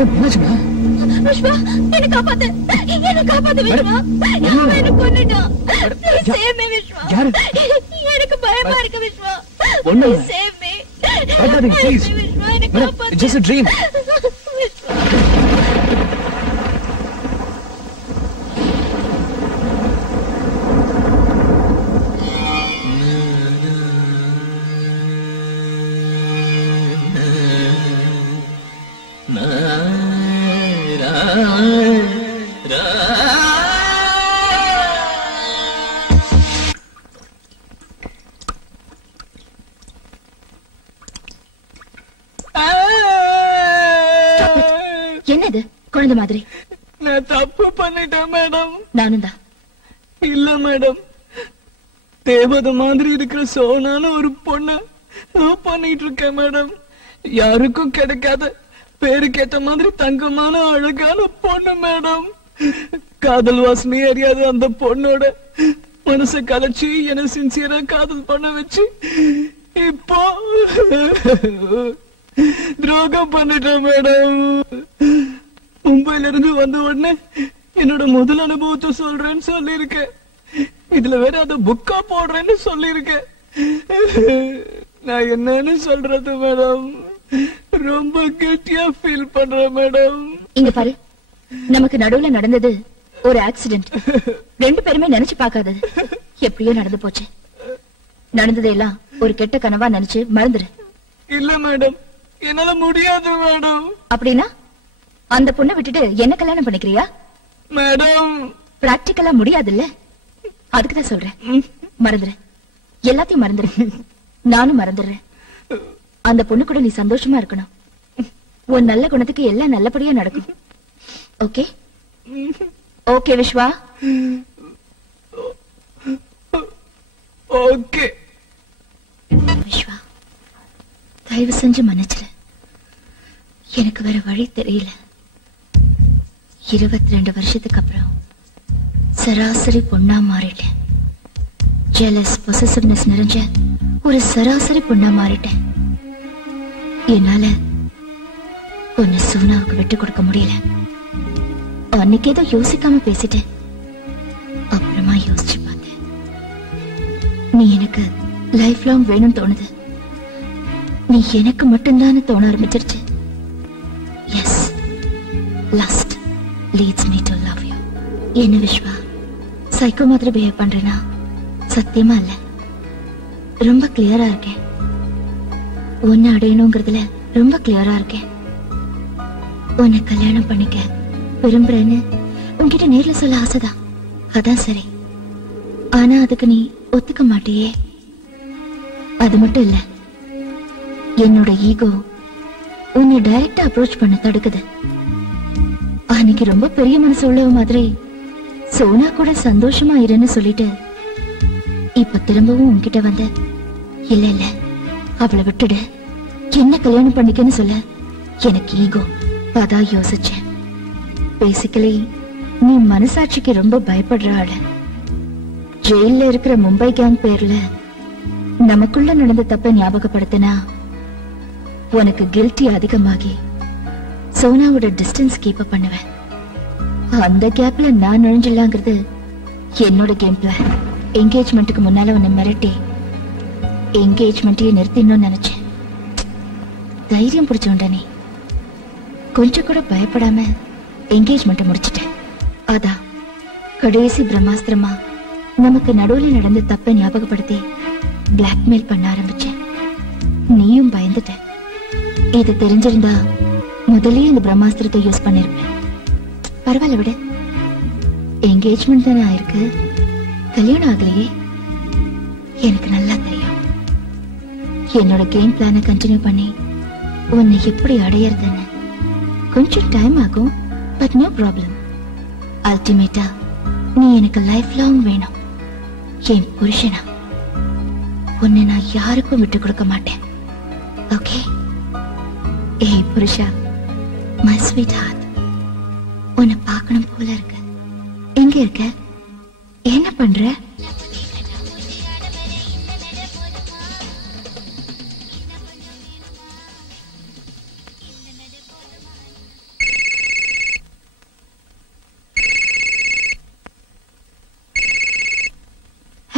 Madam என்னாச்சுமா? விஸ்வா என்ன காப்பாத்து, என்ன காப்பாத்து விஸ்வா. அவன் என்ன கொன்னுட்டான். Save me Vishwa. எனக்கு பயமா இருக்கு Viswa. Save me. Please Viswa என்ன காப்பாத்து. It's just a dream. என்னது குழந்தை மாதிரி? நான் தப்பு பண்ணிட்டேன் மேடம். நானும் தான். இல்ல மேடம், தேவதை மாதிரி இருக்கிற சோனான ஒரு பொண்ண லவ் பண்ணிட்டு இருக்கேன் மேடம். யாருக்கும் கிடைக்காத பேருக்கேற்ற மாதிரி தங்கமான அழகான பொண்ணு மேடம். காதல் வாசனை அறியாத அந்த பொண்ணோட மனசை கலைச்சு என்ன சின்சியரா காதல் பண்ண வச்சு இப்போ துரோகம் பண்ணிட்டேன் மேடம். மும்பைல இருந்து வந்த உடனே என்னோட முதல் அனுபவத்தை சொல்றேன்னு சொல்லிருக்கேன். இதுல வேற அத புக்கா போடுறேன்னு சொல்லிருக்கேன். நான் என்னன்னு சொல்றது மேடம்? ரொம்ப கெட்டியா ஃபீல் பண்றேன் மேடம். இங்க பாரு, நமக்கு நடுவுல நடந்தது ஒரு ஆக்சிடென்ட். ரெண்டு பேருமே நினைச்சு பார்க்காதது எப்படியோ நடந்து போச்சு. நடந்ததெல்லாம் ஒரு கெட்ட கனவா நினைச்சு மறந்துரு. இல்ல மேடம், என்னால முடியாது மேடம். அப்படின்னா அந்த பொண்ணை விட்டுட்டு என்ன கல்யாணம் பண்ணிக்கிறியா மேடம்? பிராக்டிக்கலா முடியாதுல்ல, அதுக்குதான் சொல்றேன். மறந்துரு, எல்லாத்தையும் மறந்துரு. நானும் மறந்துடுறேன். அந்த பொண்ணு கூட நீ சந்தோஷமா இருக்கணும். உன் நல்ல குணத்துக்கு எல்லாம் நல்லபடியா நடக்கும். Okay okay Viswa? Okay Viswa, தயவு செஞ்சு மன்னிச்சிரு. எனக்கு வேற வழி தெரியல. 22 வருஷத்துக்கு அப்புறம் சராசரி பொண்ணா மாறிட்டேன். ஜெலஸ் பொசசிவ்னஸ் நிறைஞ்ச ஒரு சராசரி பொண்ணா மாறிட்டேன். என்னால உன்னை சோனாவுக்கு விட்டு கொடுக்க முடியல. அன்னைக்கு ஏதோ யோசிக்காம பேசிட்டேன். அப்புறமா யோசிச்சு பார்த்தேன். நீ எனக்கு லைஃப் லாங் வேணும்னு தோணுது. நீ எனக்கு மட்டும்தான் தோண ஆரம்பிச்சிருச்சு. Yes, lust leads me to love you. என்ன விஸ்வா, சைக்கோ மாதிரி பிஹேவ் பண்றேனா? சத்தியமா இல்ல, ரொம்ப கிளியரா இருக்கேன். உன்னை அடையணுங்கிறதுல ரொம்ப கிளியரா இருக்கேன். உன்னை கல்யாணம் பண்ணிக்க விரும்புறேன்னு உன்கிட்ட நேர்ல சொல்ல ஆசைதான். அதான் சரி. ஆனா அதுக்கு நீ ஒத்துக்க மாட்டியே. அது மட்டும் இல்ல, என்னோட ஈகோ உன்னை டைரக்டா அப்ரோச் பண்ண தடுக்குது. அன்னைக்கு ரொம்ப பெரிய மனசு உள்ளவ மாதிரி சோனா கூட சந்தோஷமா இருன்னு சொல்லிட்டு இப்ப திரும்பவும் உன்கிட்ட வந்து இல்ல இல்ல அவளை விட்டுடு, என்ன கல்யாணம் பண்ணிக்கன்னு சொல்ல எனக்கு ஈகோ. அதான் யோசிச்சேன். பேசிக்கலி நீ மனசாட்சிக்கு ரொம்ப பயப்படுற ஆளு. ஜெயில இருக்கிற மும்பை கேங் பேர்ல நமக்குள்ள நடந்த தப்ப ஞாபகப்படுத்தினா உனக்கு கில்ட்டி அதிகமாகி சோனாவோட டிஸ்டன்ஸ் கீப் அப் பண்ணுவேன். அந்த கேப்ல நான் நுழைஞ்சிடலாங்கிறது என்னோட கேம் பிளான். என்கேஜ்மெண்ட்டுக்கு முன்னால உன்னை மிரட்டி என்கேஜ்மெண்ட்டையே நிறுத்திடணும்னு நினைச்சேன். தைரியம் பிடிச்சோண்ட நீ கொஞ்சம் கூட பயப்படாம என்கேஜ்மெண்ட் முடிச்சிட்டேன். அதான் கடைசி பிரம்மாஸ்திரமா நமக்கு நடுவுல நடந்த தப்ப ஞாபகப்படுத்தி பிளாக்மெயில் பண்ண ஆரம்பிச்சேன். நீயும் பயந்துட்ட. இது தெரிஞ்சிருந்தா முதலே இந்த பிரம்மாஸ்திரத்தை யூஸ் பண்ணிருப்பேன். பரவாயில்ல விட, என்கேஜ்மெண்ட் தானே ஆயிருக்கு, கல்யாணம் ஆகலையே. எனக்கு நல்லா தெரியும். என்னோட கேம் பிளான கண்டினியூ பண்ணி உன்னை எப்படி அடையறதுன்னு கொஞ்சம் டைம் ஆகும். But no problem. அல்டிமேட்டா நீ எனக்கு லைஃப் லாங் வேணும். என் புருஷனா உன்னை நான் யாருக்கும் விட்டு கொடுக்க மாட்டேன். ஓகே? ஏய் புருஷா, மை ஸ்வீட் ஹார்ட், உன்னை பார்க்கணும் போல இருக்கு. எங்க இருக்க? என்ன பண்ற?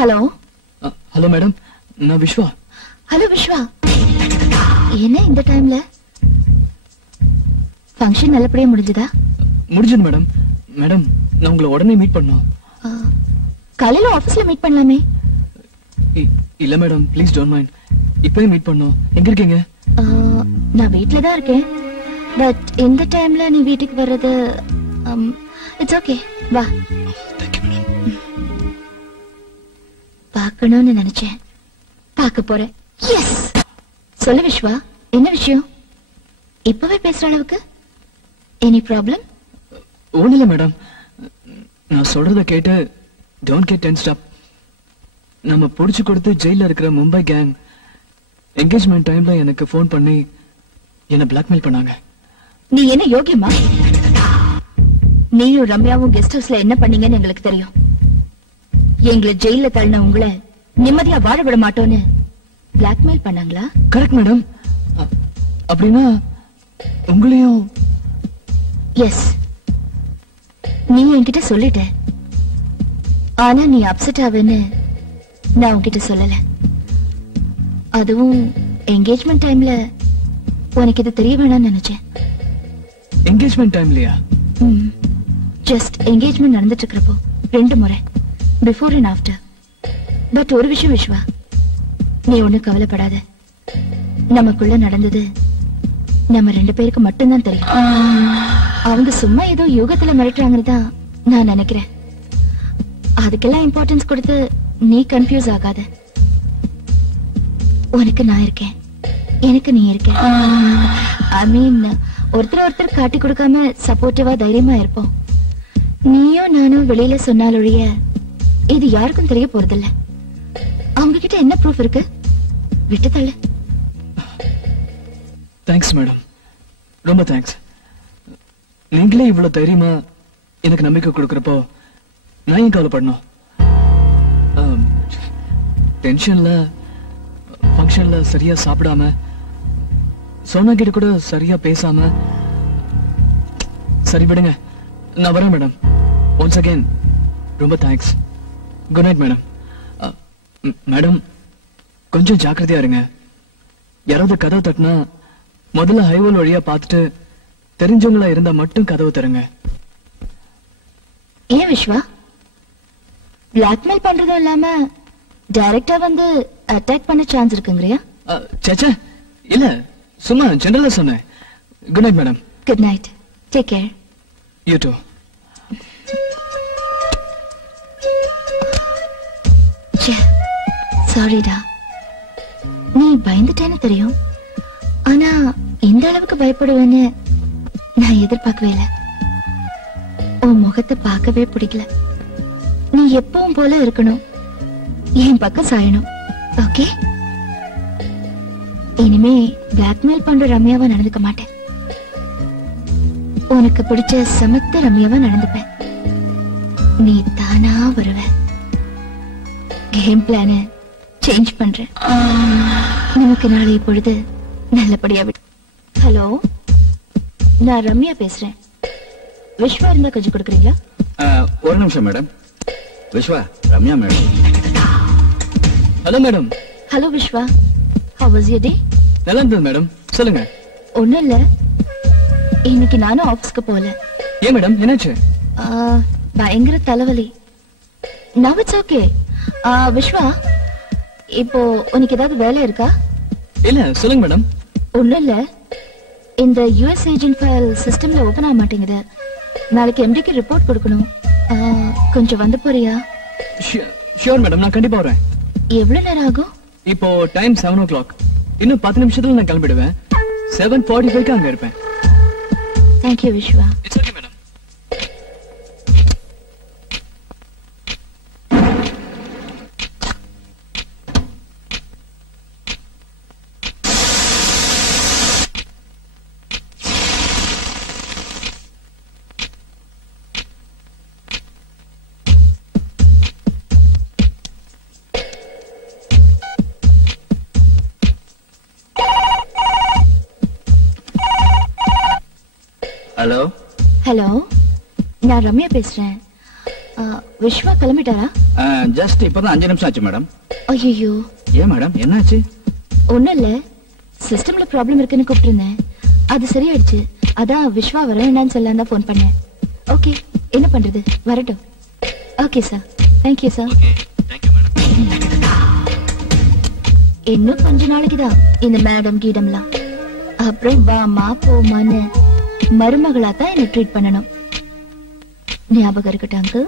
ஹலோ ஹலோ மேடம், நான் விஸ்வா. ஹலோ விஸ்வா, என்ன இந்த டைம்ல? ஃபங்க்ஷன் நல்லபடியா முடிஞ்சதா? முடிஞ்சது மேடம். மேடம், நான் உங்களை உடனே மீட் பண்ணோம். காலையில ஆபீஸ்ல மீட் பண்ணலாமே. இல்ல மேடம், ப்ளீஸ் டோன்ட் மைண்ட். இப்பவே மீட் பண்ணோம். எங்க இருக்கீங்க? நான் வீட்ல தான் இருக்கேன். பட் இந்த டைம்ல நீ வீட்டுக்கு வர்றது இட்ஸ் ஓகே. வா. பார்க்கணும்னு நினைச்சேன், பார்க்க போறேன். எஸ். சொல்லு விஸ்வா, என்ன விஷயம்? இப்பவே பேசுற அளவுக்கு எனி ப்ராப்ளம்? ஒண்ணு இல்ல மேடம், நான் சொல்றத கேட்டு டோன்ட் கெட் டென்ஸ்ட் அப். நம்ம புடிச்சு கொடுத்து ஜெயில இருக்கிற மும்பை கேங் என்கேஜ்மெண்ட் டைம்ல எனக்கு போன் பண்ணி என்ன பிளாக்மெயில் பண்ணாங்க. நீ என்ன யோகியமா? நீயும் ரம்யாவும் கெஸ்ட் ஹவுஸ்ல என்ன பண்ணீங்கன்னு எங்களுக்கு தெரியும். எங்களை ஜெயில தள்ளின உங்களை நிம்மதியா வாழ விட மாட்டோன்னு பிளாக்மெயில் பண்ணாங்களா? Correct madam. அப்படின்னா உங்களையும்? எஸ், நீ என்கிட்ட சொல்லிட்ட. ஆனா நீ அப்செட் ஆவேன்னு நான் உன்கிட்ட சொல்லல. அதுவும் என்கேஜ்மெண்ட் டைம்ல உனக்கு இது தெரிய வேணாம்னு நினைச்சேன். என்கேஜ்மெண்ட் டைம்லயா? ஜஸ்ட் என்கேஜ்மெண்ட் நடந்துட்டு இருக்கிறப்போ 2 முறை, பிஃபோர் அண்ட் ஆஃப்டர். பட் ஒரு விஷயம் விஸ்வா, நீ ஒண்ணு கவலைப்படாத. நமக்குள்ள நடந்தது நம்ம 2 பேருக்கு மட்டும்தான் தெரியும். அவங்க சும்மா ஏதோ யோகத்துல மிரட்டுறாங்கன்னு தான் நான் நினைக்கிறேன். அதுக்கெல்லாம் இம்பார்ட்டன்ஸ் கொடுத்து நீ கன்ஃபியூஸ் ஆகாத. உனக்கு நான் இருக்கேன், எனக்கு நீ இருக்க. ஐ மீன், ஒருத்தர் காட்டி கொடுக்காம சப்போர்ட்டிவா தைரியமா இருப்போம். நீயும் நானும் வெளியில சொன்னாலொழிய இது யாருக்கும் தெரிய போறதில்ல. அவங்க கிட்ட என்ன ப்ரூஃப் இருக்கு? விட்டு தள்ளு. தேங்க்ஸ் மேடம், ரொம்ப தேங்க்ஸ். நீங்களே இவ்வளவு தைரியமா எனக்கு நம்பிக்கை கொடுக்கறப்போ நான் ஏன் கவலைப்படணும்? டென்ஷன்ல ஃபங்க்ஷன்ல சரியா சாப்பிடாம, சோனா கிட்ட கூட சரியா பேசாம. சரி விடுங்க, நான் வரேன் மேடம். ஒன்ஸ் அகைன் ரொம்ப thanks. Good night madam. Madam, கொஞ்சம் ஜாக்கிரதையா இருங்க. யாராவது கதவு தட்டினா முதல்ல ஹைவேல் வழியா பார்த்துட்டு தெரிஞ்சவங்களா இருந்தா மட்டும் கதவு தருங்க. ஏன் விஸ்வா, பிளாக்மெயில் பண்றதும் இல்லாம டைரக்டா வந்து அட்டாக் பண்ண சான்ஸ் இருக்குங்கறியா? சேச்சே, இல்ல, சும்மா ஜெனரலா சொன்னேன். Good night madam. Good night. Take care. You too. சாரிடா, நீ பயந்துட்டேன்னு தெரியும். ஆனா இந்த அளவுக்கு பயப்படுவேன்னு நான் எதிர்பார்க்கவே இல்லை. உன் முகத்தை பார்க்கவே பிடிக்கல. நீ எப்பவும் போல இருக்கணும், என் பக்கம் சாயணும். ஓகே? இனிமே பிளாக்மெயில் பண்ற ரம்யாவா நடந்துக்க மாட்டேன். உனக்கு பிடிச்ச சமத்த ரம்யாவா நடந்துப்பேன். நீ தானா வருவ. கேம் பிளான சேஞ்ச் பண்றேன். நமக்கு நாளை பொழுது நல்லபடியா விடு. ஹலோ, நான் ரம்யா பேசுறேன். விஸ்வா இருந்தா கொஞ்சம் கொடுக்குறீங்களா? ஒரு நிமிஷம் madam. Viswa, Ramya madam. Hello madam. Hello Viswa, how was your day? நல்லா இருந்தது மேடம். சொல்லுங்க. ஒண்ணும் இல்ல, இன்னைக்கு நானும் ஆபீஸ்க்கு போகல. ஏன் மேடம், என்னாச்சு? பயங்கர தலைவலி. now it's okay. விஸ்வா, இப்போ உனக்கு ஏதாவது வேலை இருக்கா? இல்ல, சொல்லுங்க மேடம். ஒண்ணும் இல்ல, இந்த யுஎஸ் ஏஜென்ட் ஃபைல் சிஸ்டம்ல ஓபன் ஆக மாட்டேங்குது. நாளைக்கு எம்டிக்கு ரிப்போர்ட் கொடுக்கணும். கொஞ்சம் வந்து போறியா? ஷியோர் மேடம், நான் கண்டிப்பா வரேன். எவ்வளவு நேரம் ஆகும்? இப்போ டைம் 7 o'clock. இன்னும் 10 நிமிஷத்துல நான் கிளம்பிடுவேன். 7:45 அங்க இருப்பேன். Thank you Viswa. It's okay madam. Hello. Hello, நான் ரம்யா பேசுறேன். விஸ்வா கிளம்பிட்டாரா? ஜஸ்ட் இப்பதான் 5 நிமிஷம் ஆச்சு மேடம். ஐயோ, ஏன் மேடம், என்னாச்சு? ஒண்ணும் இல்ல, சிஸ்டம்ல ப்ராப்ளம் இருக்குன்னு கூப்பிட்டிருந்தேன். அது சரியாயிடுச்சு. அதான் விஸ்வா வர வேண்டான்னு சொல்லலாம் தான் போன் பண்ணேன். ஓகே, என்ன பண்றது, வரட்டும். Okay sir, thank you sir. இன்னும் கொஞ்ச நாளைக்கு தான் இந்த மேடம் கீடம்லாம். அப்புறம் வாமா போமான்னு மருமகளா தான் என்ன ட்ரீட் பண்ணணும். ஞாபகம் இருக்கட்டும் அங்கிள்.